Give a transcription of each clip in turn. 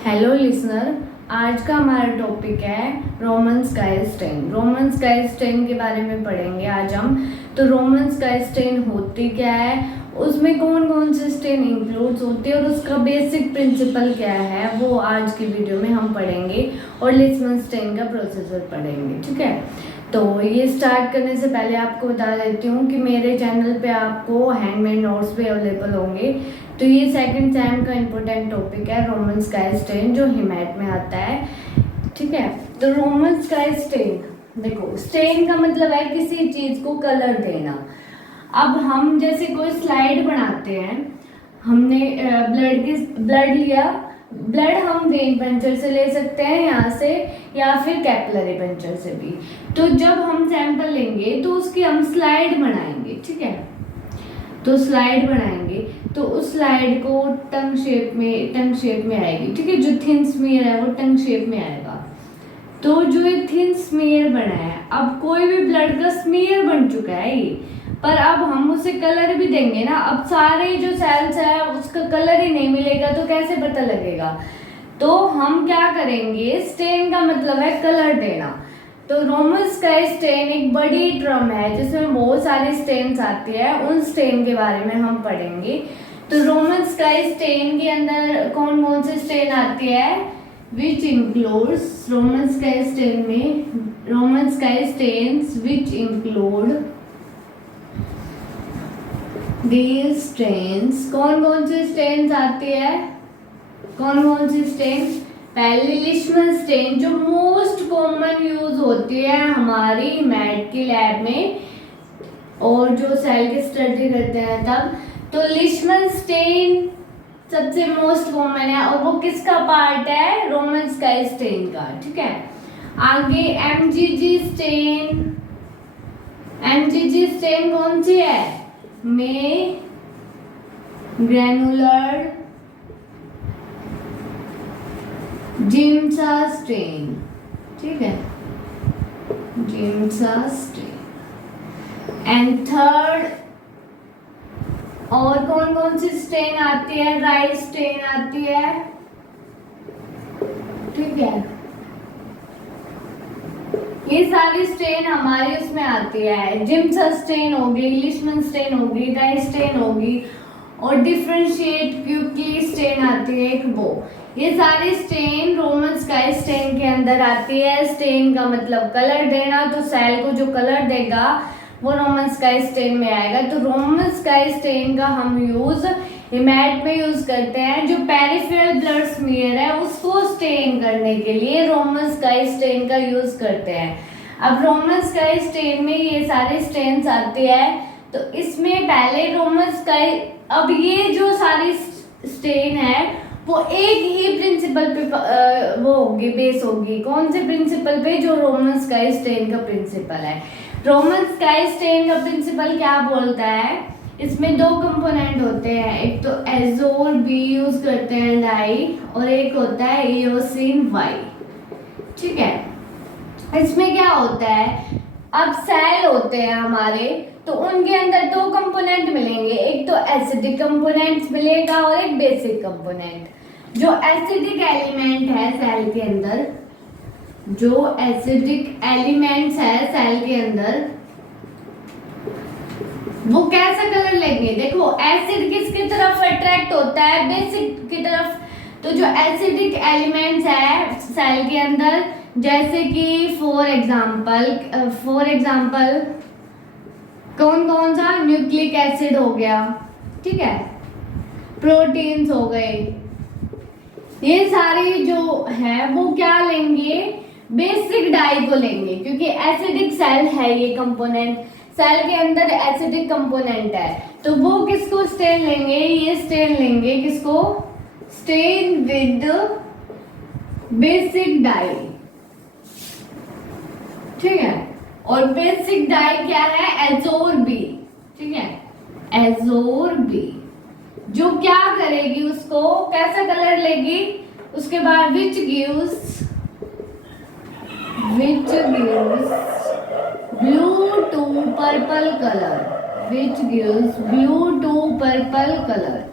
Hello listener, आज का हमारा टॉपिक है Romanowsky stain. Romanowsky stain के बारे में पढ़ेंगे आज हम। तो रोमन स्काई स्टेन होती क्या है, उसमें कौन कौन से स्टेन इंक्लूड्स होते हैं और उसका बेसिक प्रिंसिपल क्या है, वो आज की वीडियो में हम पढ़ेंगे और लिसमन स्टेन का प्रोसीजर पढ़ेंगे। ठीक है, तो ये स्टार्ट करने से पहले आपको बता देती हूँ कि मेरे चैनल पे आपको हैंडमेड नोट्स भी अवेलेबल होंगे। तो ये सेकंड सेम का इम्पोर्टेंट टॉपिक है रोमन स्काई स्टेन, जो हिमैट में आता है। ठीक है, तो रोमन स्काई स्टेन, देखो स्टेन का मतलब है किसी चीज को कलर देना। अब हम जैसे कोई स्लाइड बनाते हैं, हमने ब्लड लिया, ब्लड हम वेन पंचर से ले सकते हैं यहाँ से, या फिर कैपिलरी पंचर से भी। तो जब हम सैंपल लेंगे तो उसकी हम स्लाइड बनाएंगे। ठीक है, तो स्लाइड बनाएंगे तो उस स्लाइड को टंग शेप में आएगी। ठीक है, जो थिन स्मीयर है वो टंग शेप में आएगा। तो जो ये थिन स्मीयर बना है, अब कोई भी ब्लड का स्मीयर बन चुका है ये, पर अब हम उसे कलर भी देंगे ना। अब सारे जो सेल्स है उसका कलर ही नहीं मिलेगा तो कैसे पता लगेगा। तो हम क्या करेंगे, स्टेन का मतलब है कलर देना। तो रोमन स्काई स्टेन एक बड़ी टर्म है जिसमें बहुत सारी स्टेन्स आती है, उन स्टेन के बारे में हम पढ़ेंगे। तो रोमन स्काई स्टेन के अंदर कौन कौन सी स्टेन आती है, which includes Romanowsky stain में, Romanowsky stains which include these stains. कौन कौन सी स्टेन्स आती है, कौन कौन सी स्टेन, पहली लिशमन स्टेन जो मोस्ट कॉमन यूज होती है हमारी मैट की लैब में और जो सेल की स्टडी करते हैं तब। तो लिशमन स्टेन सबसे मोस्ट कॉमन है और वो किसका पार्ट है, रोमन स्काई स्टेन का। ठीक है, आगे एमजीजी स्टेन। एमजीजी स्टेन कौन सी है, में ग्रैनुलर जिम्सा स्टेन। ठीक है, जिम्सा स्टेन। एंड थर्ड, और कौन कौन सी स्टेन आती है, राइस स्टेन आती है। ठीक है, ये सारी स्टेन हमारी उसमें आती है। जिम्सा स्टेन होगी, लिशमन स्टेन होगी, राइस स्टेन होगी और डिफरेंशिएट क्यूकली स्टेन आती है एक, वो। ये सारी स्टेन रोमन स्काई स्टेन के अंदर आती है। स्टेन का मतलब कलर देना, तो सेल को जो कलर देगा वो रोमन स्काई स्टेन में आएगा। तो रोमन स्काई स्टेन का हम यूज हिमैट में यूज करते हैं। जो पेरिफेरल ब्लड स्मीयर है उसको स्टेन करने के लिए रोमन स्काई स्टेन का यूज करते हैं। अब रोमन स्काई स्टेन में ये सारे स्टेन्स आते हैं। तो इसमें पहले रोमन स्काई, अब ये जो सारी स्टेन है वो एक ही प्रिंसिपल पे वो होगी, बेस होगी। कौन से प्रिंसिपल पे, जो रोमन स्काई स्टेन का प्रिंसिपल है। रोमन स्काई स्टेन का प्रिंसिपल क्या बोलता है, इसमें दो कंपोनेंट होते हैं, एक तो एजोर बी यूज करते हैं डाई, और एक होता है एओसिन वाई। ठीक है, इसमें क्या होता है, अब सेल होते हैं हमारे, तो उनके अंदर दो कंपोनेंट मिलेंगे, एक तो एसिडिक कंपोनेंट मिलेगा और एक बेसिक कंपोनेंट। जो एसिडिक एलिमेंट है सेल के अंदर, जो एसिडिक एलिमेंट्स है सेल के अंदर, वो कैसा कलर लेंगे, देखो एसिड किसकी तरफ अट्रैक्ट होता है, बेसिक की तरफ। तो जो एसिडिक एलिमेंट्स है सेल के अंदर, जैसे कि फॉर एग्जांपल कौन कौन सा, न्यूक्लिक एसिड हो गया। ठीक है, प्रोटीन्स हो गए, ये सारे जो है वो क्या लेंगे, बेसिक डाई को लेंगे, क्योंकि एसिडिक सेल है ये कंपोनेंट, सेल के अंदर एसिडिक कंपोनेंट है। तो वो किसको स्टेन लेंगे, ये स्टेन लेंगे, किसको, स्टेन विद बेसिक डाई। ठीक है, और बेसिक डाई क्या है, एजोर बी। ठीक है, एजोर बी जो क्या करेगी, उसको कैसा कलर लेगी, उसके बाद which gives blue to purple colour,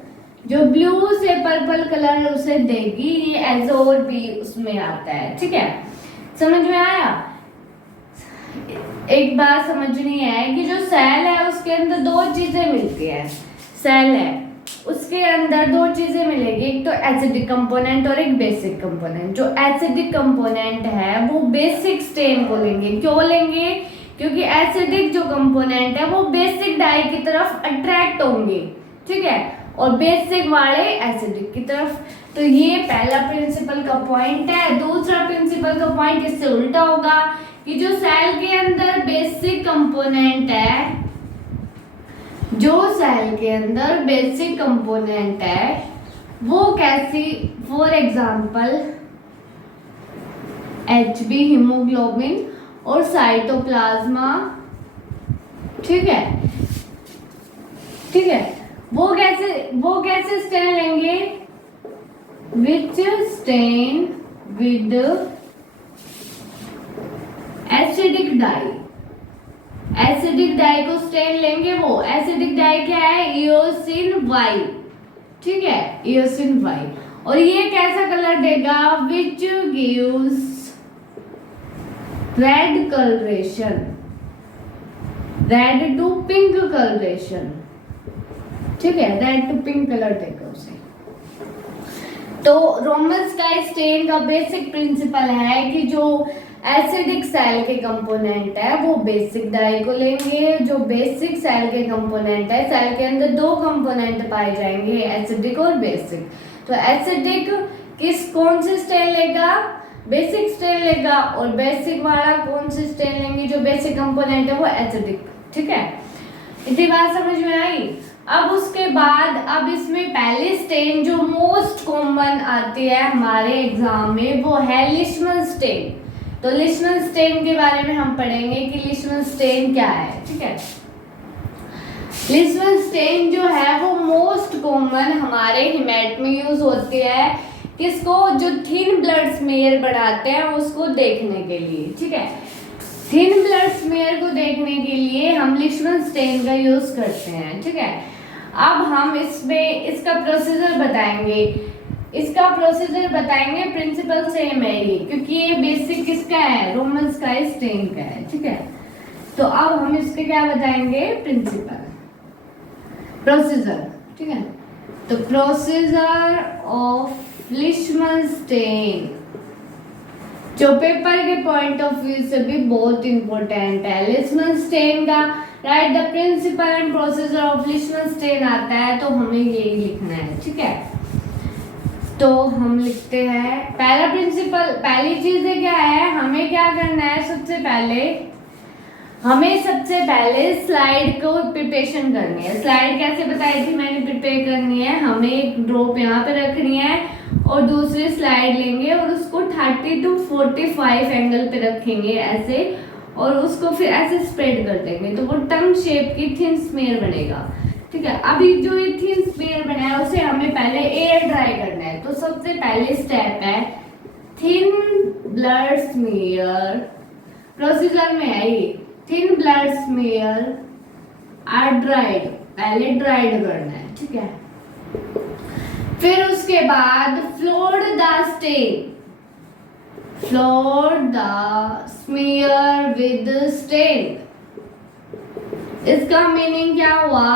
जो ब्लू से पर्पल कलर उसे देगी, ये एजोर भी उसमें आता है। ठीक है, समझ में आया? एक बात समझनी है कि जो सेल है उसके अंदर दो चीजें मिलती है। सेल है उसके अंदर दो चीजें मिलेगी, एक तो एसिडिक कंपोनेंट और एक बेसिक कंपोनेंट। जो एसिडिक कंपोनेंट है वो बेसिक स्टेन को लेंगे। क्यों लेंगे? क्योंकि एसिडिक जो कंपोनेंट है वो बेसिक डाई की तरफ अट्रैक्ट होंगे। ठीक है, और बेसिक वाले एसिडिक की तरफ। तो ये पहला प्रिंसिपल का पॉइंट है। दूसरा प्रिंसिपल का पॉइंट इससे उल्टा होगा कि जो सेल के अंदर बेसिक कंपोनेंट है, जो सेल के अंदर बेसिक कंपोनेंट है वो कैसी, फॉर एग्जांपल HB हीमोग्लोबिन और साइटोप्लाज्मा। ठीक है, ठीक है, वो कैसे स्टेन लेंगे? Which stain with acidic dye. Acidic dye को स्टेन लेंगे। वो एसिडिक डाई क्या है? Eosin Y. ठीक है, इओसिन वाई। और ये कैसा कलर देगा? Which gives red colouration, red to pink colouration. ठीक है, रेड टू पिंक कलर देगा उसे। तो रोमन स्काई स्टेन का बेसिक प्रिंसिपल है कि जो एसिडिक सेल के कंपोनेंट है वो बेसिक डाई को लेंगे। जो बेसिक सेल के कंपोनेंट है, सेल के अंदर दो कंपोनेंट पाए जाएंगे, एसिडिक और बेसिक। तो एसिडिक कौन से स्टेन लेगा? बेसिक स्टेन लेगा। और बेसिक वाला कौन से स्टेन लेंगे? जो बेसिक कंपोनेंट है वो एसिडिक। ठीक है, इतनी बात समझ में आई? अब उसके बाद अब इसमें पहले स्टेन जो मोस्ट कॉमन आती है हमारे एग्जाम में वो है लिशमन स्टेन। तो लिशमन स्टेन के बारे में हम पढ़ेंगे कि लिशमन स्टेन क्या है। ठीक है, लिशमन स्टेन जो है वो मोस्ट कॉमन हमारे हिमेट में यूज होती है। किसको? जो थिन ब्लड स्मेयर बनाते हैं उसको देखने के लिए। ठीक है, थिन ब्लड स्मेयर को देखने के लिए हम लिशमन स्टेन का यूज करते हैं। ठीक है, अब हम इसमें इसका प्रोसीजर बताएंगे। प्रिंसिपल सेम है ये, क्योंकि ये बेसिक किसका है? रोमन स्काई स्टेन का है। ठीक है, तो अब हम इसके क्या बताएंगे? प्रोसीजर। ठीक है, तो प्रोसीजर ऑफ लिशमन स्टेन जो पेपर के पॉइंट ऑफ व्यू से भी बहुत इंपॉर्टेंट है। लिशमन स्टेन का right the principle and procedure of Leishman stain आता है, तो हमें यही लिखना है। ठीक है, तो हम लिखते हैं पहला प्रिंसिपल। पहली चीज क्या है? हमें क्या करना है? सबसे पहले स्लाइड को प्रिपरेशन करनी है। स्लाइड कैसे बताई थी मैंने प्रिपेयर करनी है? हमें एक ड्रॉप यहाँ पे रखनी है और दूसरी स्लाइड लेंगे और उसको 30 to 45 एंगल पे रखेंगे ऐसे, और उसको फिर ऐसे स्प्रेड कर देंगे तो वो टंग शेप की थिन स्मेयर बनेगा। ठीक है, अभी जो ये थिन स्मेयर बना है उसे हमें पहले एयर ड्राई करना है। तो सबसे पहले स्टेप है थिन ब्लड स्मेयर। प्रोसीजर में है ये, thin blood smear are dried, पहले ड्राइड करना है। ठीक है, फिर उसके बाद flood the stain, flood the smear with stain. इसका मीनिंग क्या हुआ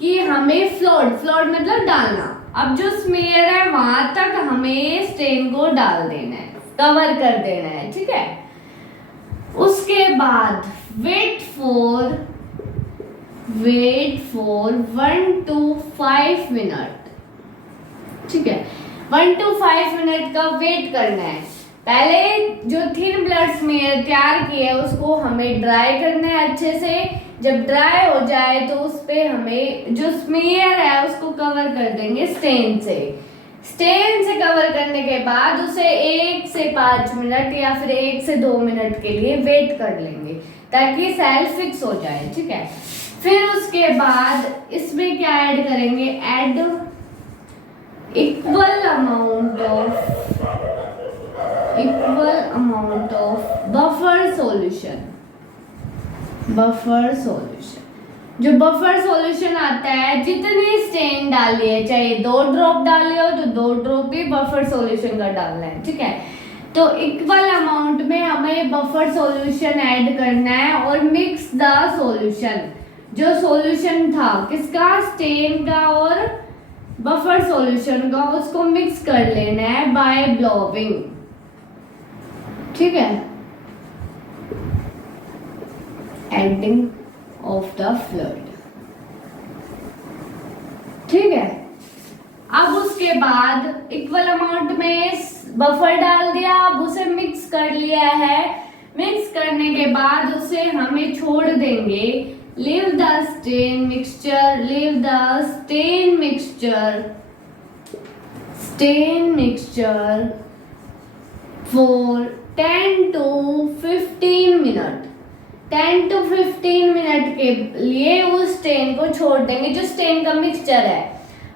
कि हमें फ्लोर मतलब डालना। अब जो स्मेयर है वहां तक हमें स्टेन को डाल देना है, कवर कर देना है। ठीक है, उसके बाद वेट फॉर 1 to 5 मिनट। ठीक है, 1 to 5 मिनट का वेट करना है। पहले जो थिन ब्लड स्मेयर तैयार किया है उसको हमें ड्राई करना है अच्छे से। जब ड्राई हो जाए तो उस पे हमें जो स्मेयर है उसको कवर कर देंगे स्टेन से। स्टेन से कवर करने के बाद उसे 1 से 5 मिनट या फिर 1 से 2 मिनट के लिए वेट कर लेंगे ताकि सेल फिक्स हो जाए। ठीक है, फिर उसके बाद इसमें क्या ऐड करेंगे? Add equal amount of buffer solution. जो बफर सॉल्यूशन आता है, जितनी स्टेन डाली है, चाहे 2 ड्रॉप डाली हो तो 2 ड्रॉप भी बफर सॉल्यूशन का डालना है, ठीक है। तो इक्वल अमाउंट में हमें बफर सॉल्यूशन ऐड करना है और मिक्स द सॉल्यूशन। जो सॉल्यूशन था किसका, स्टेन का और बफर सॉल्यूशन का, उसको मिक्स कर लेना है बाय ब्लोविंग, ठीक है, एडिंग ऑफ द फ्लूइड, ठीक है। अब उसके बाद इक्वल अमाउंट में बफर डाल दिया, अब उसे मिक्स कर लिया है। मिक्स करने के बाद उसे हमें छोड़ देंगे, leave the stain mixture, leave the stain mixture for 10 to 15 minute. 10 to 15 minute के लिए उस स्टेन को छोड़ देंगे, जो स्टेन का मिक्सचर है।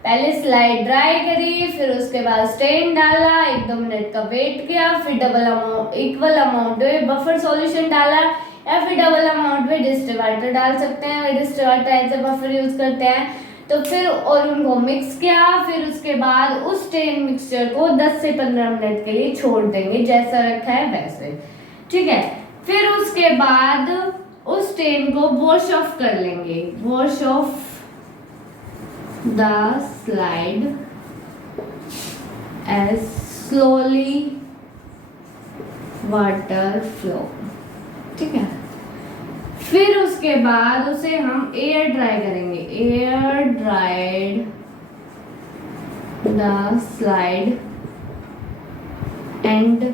पहले स्लाइड ड्राई करी, फिर उसके बाद स्टेन डाला, 1-2 मिनट का वेट किया, फिर इक्वल अमाउंट में बफर सॉल्यूशन डाला, या फिर डबल अमाउंट में डिस्टिल्ड डाल सकते हैं, distilled as a buffer use करते हैं। तो फिर और उनको मिक्स किया, फिर उसके बाद उस स्टेन मिक्सचर को 10 से 15 मिनट के लिए छोड़ देंगे, जैसा रखा है वैसे, ठीक है। फिर उसके बाद उस स्टेन को वॉश ऑफ कर लेंगे, wash off the slide as slowly water flow, ठीक है। फिर उसके बाद उसे हम एयर ड्राई करेंगे, air dried the slide and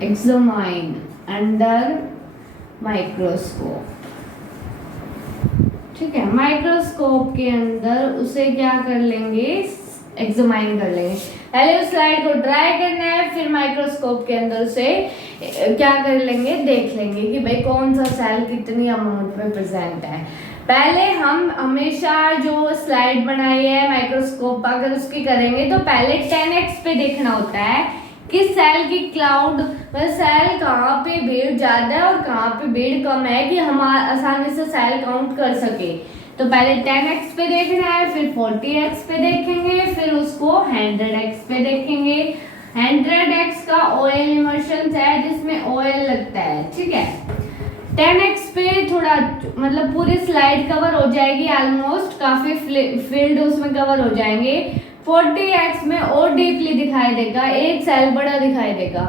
examine under microscope, ठीक है। माइक्रोस्कोप के अंदर उसे क्या कर लेंगे, एग्जामाइन कर लेंगे। पहले उस स्लाइड को ड्राई करना है, फिर माइक्रोस्कोप के अंदर उसे क्या कर लेंगे, देख लेंगे कि भाई कौन सा सेल कितनी अमाउंट में प्रेजेंट है। पहले हम हमेशा जो स्लाइड बनाई है माइक्रोस्कोप अगर उसकी करेंगे तो पहले 10x पे देखना होता है कि सेल की क्लाउड, सेल कहाँ पे भीड़ ज़्यादा है और कहाँ पे भीड़ कम है, कि हम आसानी से सेल काउंट कर सके। तो पहले 10x पे देखना है, फिर 40x पे देखेंगे, फिर उसको 100x पे देखेंगे। 100x का ऑयल इमर्शन है जिसमें ऑयल लगता है, ठीक है। 10x पे थोड़ा मतलब पूरी स्लाइड कवर हो जाएगी ऑलमोस्ट, काफी फील्ड उसमें कवर हो जाएंगे। 40x में और डीपली दिखाई देगा, एक सेल बड़ा दिखाई देगा,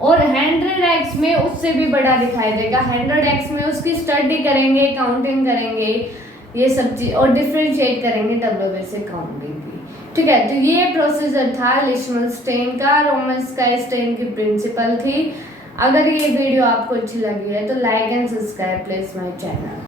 और 100x में उससे भी बड़ा दिखाई देगा। 100x में उसकी स्टडी करेंगे, काउंटिंग करेंगे, ये सब चीज, और डिफरेंशिएट करेंगे डब्ल्यू से काउंटिंग भी, ठीक है। तो ये प्रोसीजर था लिशमन-स्टेन का, रोमन-स्काई-स्टेन की प्रिंसिपल थी। अगर ये वीडियो आपको अच्छी लगी है तो like and subscribe please my channel.